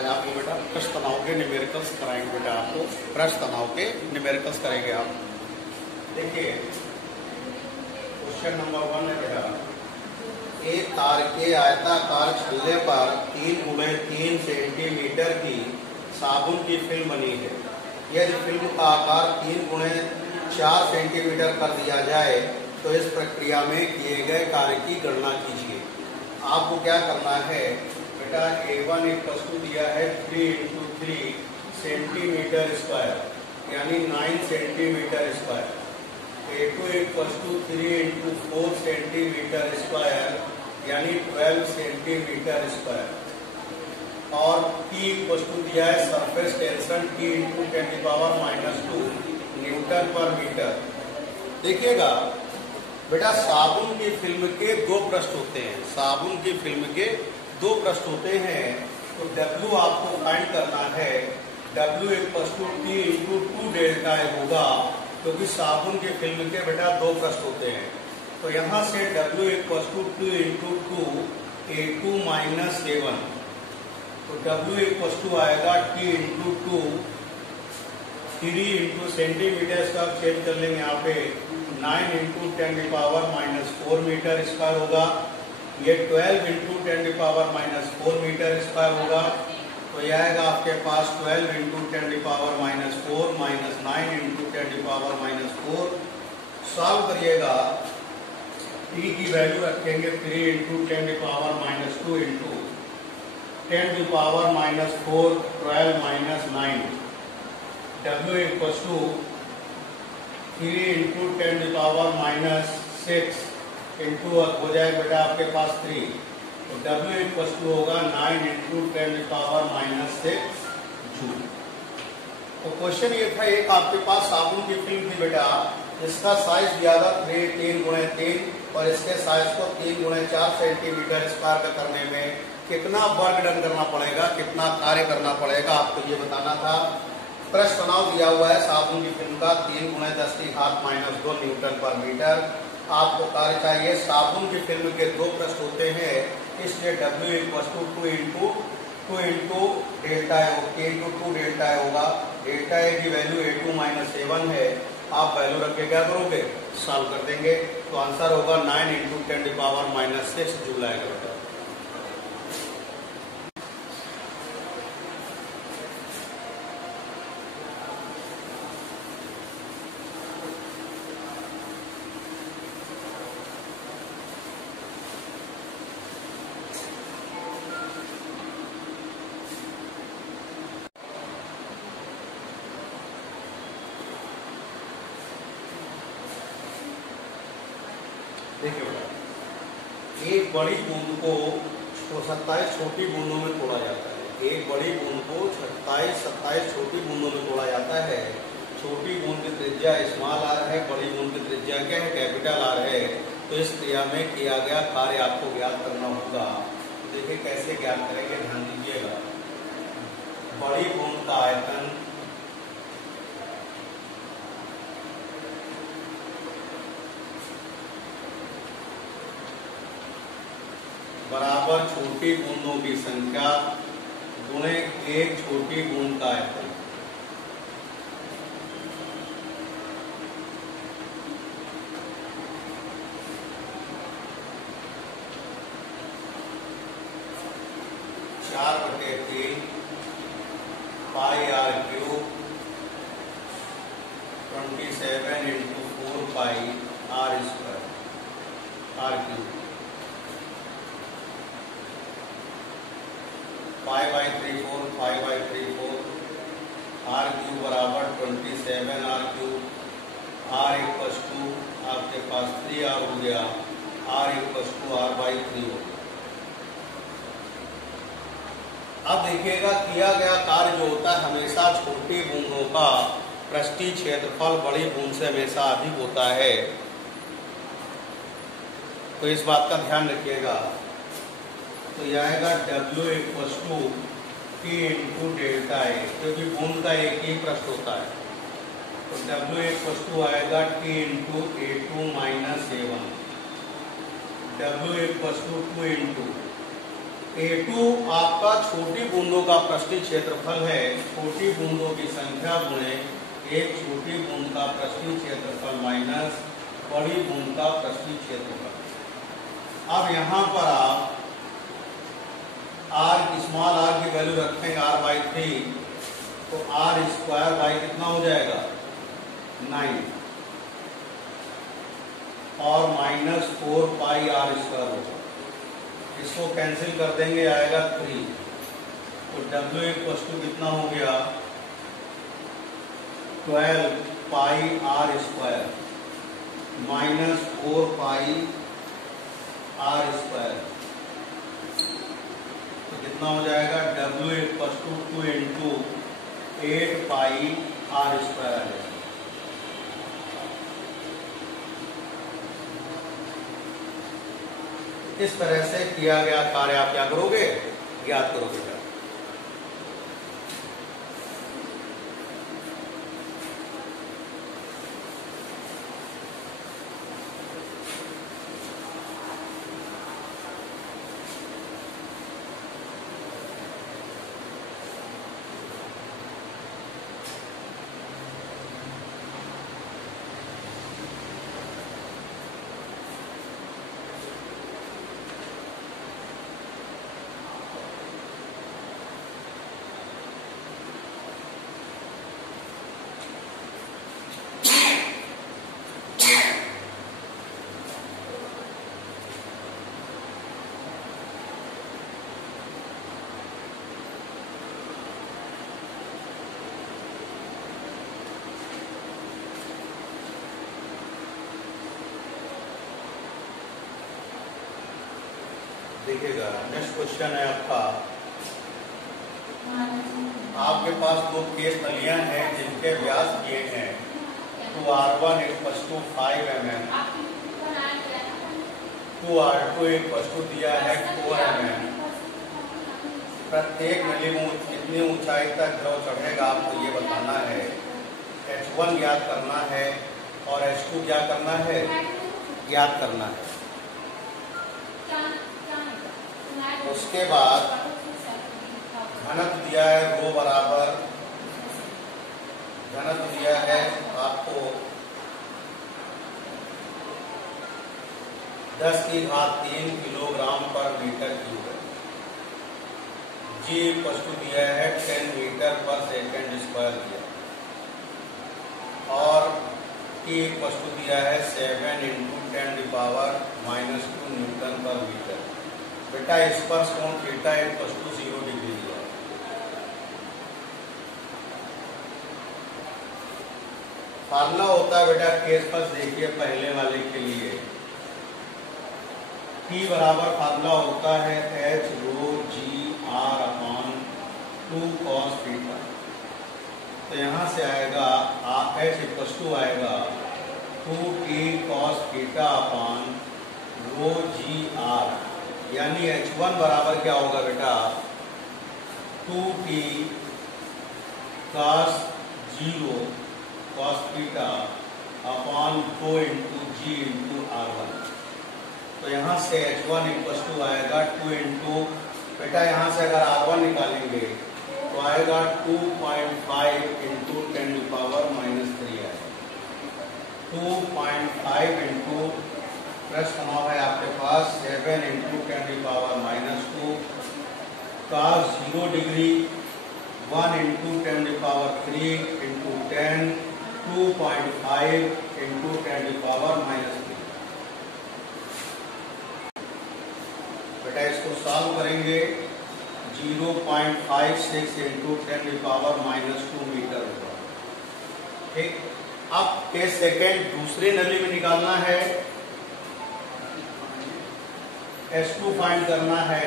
आज आपको बेटा प्रश्न तनाव के न्यूमेरिकल्स कराएंगे। बेटा आपको प्रश्न तनाव के न्यूमेरिकल्स करेंगे आप। देखिए क्वेश्चन नंबर 1 है बेटा, एक तार के आयताकार छल्ले पर 3 × 3 सेंटीमीटर की साबुन की फिल्म बनी है। यदि फिल्म का आकार 3 × 4 सेंटीमीटर कर दिया जाए तो इस प्रक्रिया में किए गए कार्य की गणना कीजिए। आपको क्या करना है बेटा, A1 एक वस्तु दिया है 3 × 3 सेंटीमीटर स्क्वायर यानी 9 सेंटीमीटर स्क्वायर। A2 एक वस्तु 3 × 4 सेंटीमीटर स्क्वायर यानी 12 सेंटीमीटर स्क्वायर। और P एक वस्तु दिया है सरफेस टेंशन T × 10⁻⁻2 न्यूटन पर मीटर। देखिएगा बेटा, साबुन की फिल्म के 2 पृष्ठ होते हैं। साबुन की फिल्म के 2 पृष्ठ होते हैं, तो W आपको फाइंड करना है। W एक वस्तु T × 2 डेल्टा होगा, क्योंकि साबुन की फिल्म के बेटा 2 पृष्ठ होते हैं। तो यहाँ से W एक वस्तु 2 × 2 A2 - 7, तो W एक वस्तु आएगा T × 2 3 × सेंटीमीटर स्क्वायर चेंज कर लेंगे यहाँ पे 9 × 10⁻⁻4 मीटर स्क्वायर होगा। ये 12 × 10⁻⁻4 मीटर स्क्वायर होगा। तो यह आएगा आपके पास 12 × 10⁻⁻4 - 9 × 10⁻⁻4। सॉल्व करिएगा, t की वैल्यू रखेंगे 3 × 10⁻⁻2 × 10⁻⁻4 12 - 9। W एक वस्तु 3 × 10⁻6 इंटू हो जाए बेटा आपके पास 3, तो W एक वस्तु होगा 9 × 10⁻6 जूल। तो क्वेश्चन ये था, एक आपके पास साबुन की फिल्म थी बेटा, इसका साइज दिया था 3 × 3 और इसके साइज को 3 × 4 सेंटीमीटर स्क्वायर का करने में कितना वर्क डन करना पड़ेगा, कितना कार्य करना पड़ेगा, आपको ये बताना था। पृष्ठ तनाव दिया हुआ है साबुन की फिल्म का 3 × 10⁻⁻2 न्यूटन पर मीटर। आपको कार्य चाहिए। साबुन की फिल्म के 2 पृष्ठ होते हैं, इसलिए W एक वस्तु 2 × डेल्टा होगा। डेल्टा ए की वैल्यू A2 - 7 है। आप वैल्यू रख के क्या करोगे, सॉल्व कर देंगे, तो आंसर होगा 9 × 10⁻6 जूल आएगा। देखिए बेटा, एक बड़ी बूंद को 27 छोटी बूंदों में तोड़ा जाता है। एक बड़ी बूंद को 27 छोटी बूंदों में तोड़ा जाता है। छोटी बूंद की त्रिज्या स्मॉल r है, बड़ी बूंद की त्रिज्या क्या है, कैपिटल R है। तो इस क्रिया में किया गया कार्य आपको ज्ञात करना होगा। देखिए कैसे ज्ञात करेंगे, ध्यान दीजिएगा। बड़ी बूंद का आयतन बराबर छोटी बूंदों की संख्या गुणे एक छोटी बूंद का आयतन। चार बटे 3 πr³ 27 × 4 πr² r³ π/3 4 π/3 4 r³ बराबर 27 r³। r = आपके पास 3r हो गया, r = r/3 हो गया। अब देखिएगा, किया गया कार्य जो होता है हमेशा छोटी बूंदों का पृष्ठीय क्षेत्रफल बड़ी बूंद से हमेशा अधिक होता है। तो इस बात का ध्यान रखिएगा। तो यह आएगा W एक वस्तु T × डेल्टा ए, क्योंकि बूंद का एक ही पृष्ठ होता है। तो W एक वस्तु आएगा T × A2 - 7। W एक वस्तु 2 × A2 आपका छोटी बूंदों का पृष्ठीय क्षेत्रफल है, छोटी बूंदों की संख्या गुणे एक छोटी बूंद का पृष्ठीय क्षेत्रफल माइनस बड़ी बूंद का पृष्ठीय क्षेत्रफल। अब यहाँ पर आप r स्मॉल r की वैल्यू रखेंगे r/3, तो r स्क्वायर बाई कितना हो जाएगा 9 और माइनस 4 पाई r स्क्वायर होगा। इसको कैंसिल कर देंगे, आएगा 3। तो W इक्वल टू कितना हो गया 12 pi r square minus 4 pi r square. तो कितना हो जाएगा W equal to 2 into 8 pi r square है। इस तरह से किया गया कार्य आप क्या करोगे, ज्ञात करोगे। देखिएगा नेक्स्ट क्वेश्चन है आपके पास दो केस नलियां हैं जिनके व्यास दिए हैं 2r1 equals to 5 mm, 2r2 equals to दिया है 4 mm। प्रत्येक नली में कितनी ऊंचाई तक द्रव चढ़ेगा आपको ये बताना है। H1 ज्ञात करना है और H2 क्या करना है, ज्ञात करना है। उसके बाद घनत्व दिया है रो बराबर, घनत्व दिया है आपको 10⁻³ किलोग्राम पर metre cube. G equal to दिया है 10 मीटर पर सेकेंड स्क्वायर दिया और T इक्वल टू दिया है 7 इंटू 10⁻⁻² न्यूटन पर मीटर। बेटा स्पर्श कोण थीटा इक्वल टू 0 डिग्री दिया। फार्मूला होता है बेटा केस पर देखिए पहले वाले के लिए T बराबर फार्मूला होता है H रो G R upon 2 cos theta. तो यहाँ से आएगा H इक्वल टू आएगा 2T cos theta upon rho G R, यानी H1 बराबर क्या होगा बेटा 2T cos 0 cos theta upon 2 into G into R1। तो यहाँ से H1 इक्वल टू आएगा 2 इंटू, बेटा यहाँ से अगर R1 निकालेंगे तो आएगा 2.5 इंटू 10⁻³ आएगा। 2.5 इंटू प्लस बना है आपके पास 7 into 10⁻² cos 0 degree 1 into 10⁻³ into 10 2.5 into 10⁻³ बेटा इसको सॉल्व करेंगे 0.56 इंटू 10⁻² मीटर होगा। ठीक, अब के सेकेंड दूसरी नली में निकालना है, H2 फाइंड करना है।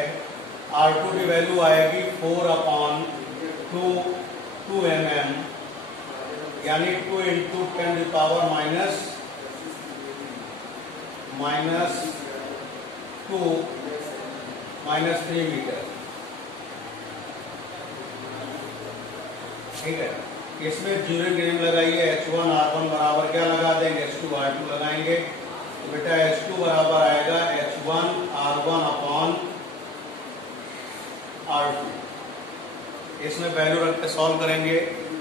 R2 की वैल्यू आएगी 4/2 mm, यानी 2 इंटू 10⁻⁻²-3 मीटर। ठीक है, इसमें 0 ग्रेम लगाइए। H1 R1 बराबर क्या लगा देंगे, H2 R2 लगाएंगे। तो बेटा H2 बराबर आएगा H1 R1 अपॉन R2। इसमें वैल्यू रख के सॉल्व करेंगे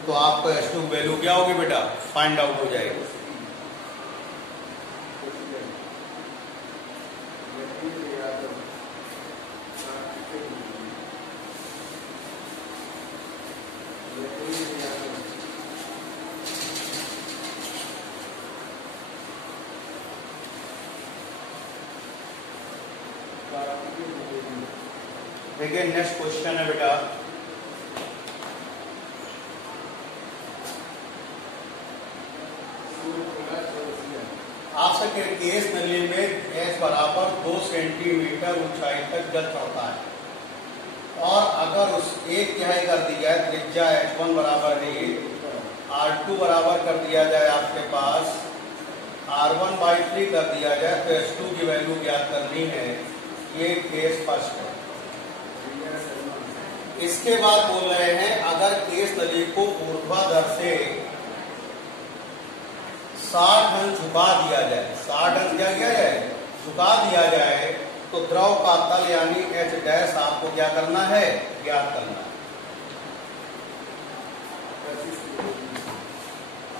तो आपको H2 की वैल्यू क्या होगी बेटा, फाइंड आउट हो जाएगी। देखिए नेक्स्ट क्वेश्चन है बेटा, आपसे केस नली में गैस बराबर 2 सेंटीमीटर ऊंचाई तक जल चढ़ता है और अगर उस एक तिहाई कर दी जाए, त्रिज्या H1 बराबर है, R2 बराबर कर दिया जाए आपके पास R1/3 कर दिया जाए, तो H2 की वैल्यू ज्ञात करनी है। ये केस फर्स्ट है। इसके बाद बोल रहे हैं अगर केस नली को ऊर्ध्वाधर से 60 अंश झुका दिया जाए, 60 अंश क्या किया जाए, झुका दिया जाए, तो द्रव का तल यानी H डैश आपको क्या करना है, ज्ञात करना है।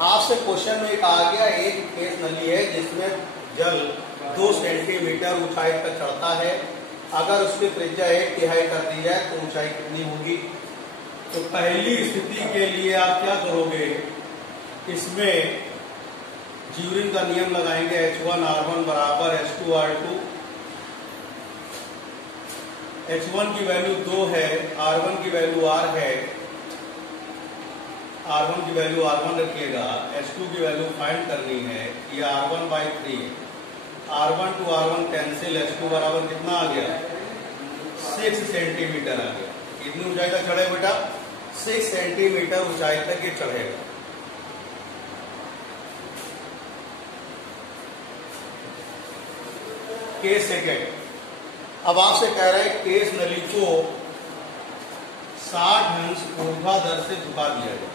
आपसे क्वेश्चन में कहा गया एक केस नली है जिसमें जल 2 सेंटीमीटर ऊंचाई तक चढ़ता है, अगर उसकी त्रिज्या 1/3 कर दी जाए तो ऊंचाई कितनी होगी। तो पहली स्थिति के लिए आप क्या करोगे, इसमें ज्यूरिन का नियम लगाएंगे, H1R1 बराबर H2R2। H1 की वैल्यू 2 है, R1 की वैल्यू R है, R1 की वैल्यू R1 रखिएगा, H2 की वैल्यू फाइंड करनी है, ये R1/3। R1 to R1 cancel, H2 बराबर कितना आ गया, 6 सेंटीमीटर आ गया। कितनी ऊंचाई तक चढ़े बेटा, 6 सेंटीमीटर ऊंचाई तक ये चढ़ेगा। केस सेकेंड, अब आपसे कह रहे हैं केस नली को 60 अंश ऊर्ध्वाधर से झुका दिया जाए।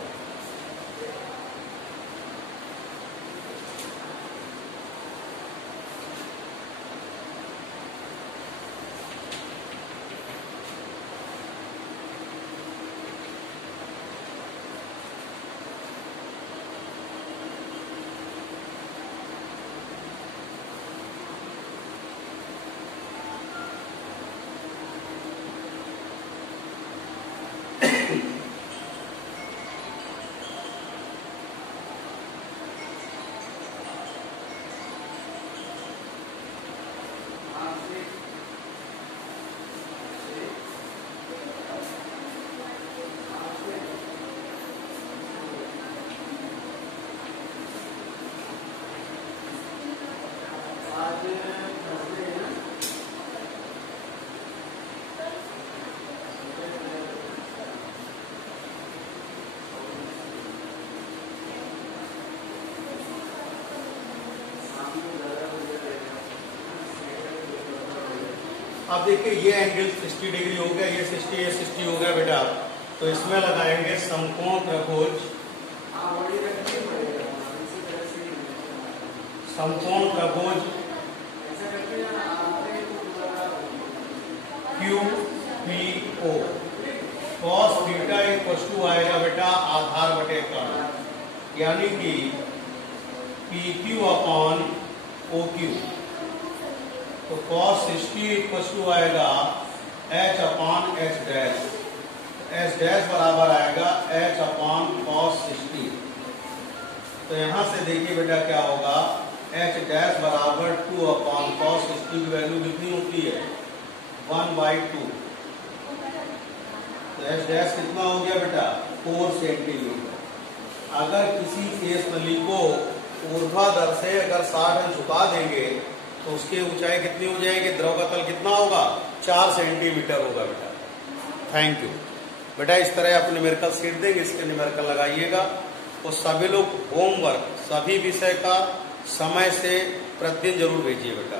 अब देखिए ये एंगल 60 डिग्री हो गया, ये 60 हो गया बेटा, तो इसमें लगाएंगे समकोण त्रिभुज, समकोण त्रिभुज QPO। cos थीटा इक्वल आएगा बेटा आधार बटे कर्ण, यानी कि PQ/OQ। तो cos 60 इक्वल आएगा H/H डैश, H डैश बराबर आएगा H/cos 60। तो यहां से देखिए बेटा क्या होगा, H डैश बराबर 2/cos 60 की वैल्यू कितनी होती है, 1/2। तो H डैश कितना हो गया बेटा, 4 सेंटीमीटर। अगर किसी केस नली को ऊर्ध्वाधर से अगर 60 अंश झुका देंगे तो उसकी ऊंचाई कितनी हो जाएगी, द्रव का तल कितना होगा, 4 सेंटीमीटर होगा बेटा। थैंक यू बेटा। इस तरह अपने न्यूमेरिकल सीट देंगे, इसके न्यूमेरिकल लगाइएगा। और सभी लोग होमवर्क सभी विषय का समय से प्रतिदिन जरूर भेजिए बेटा।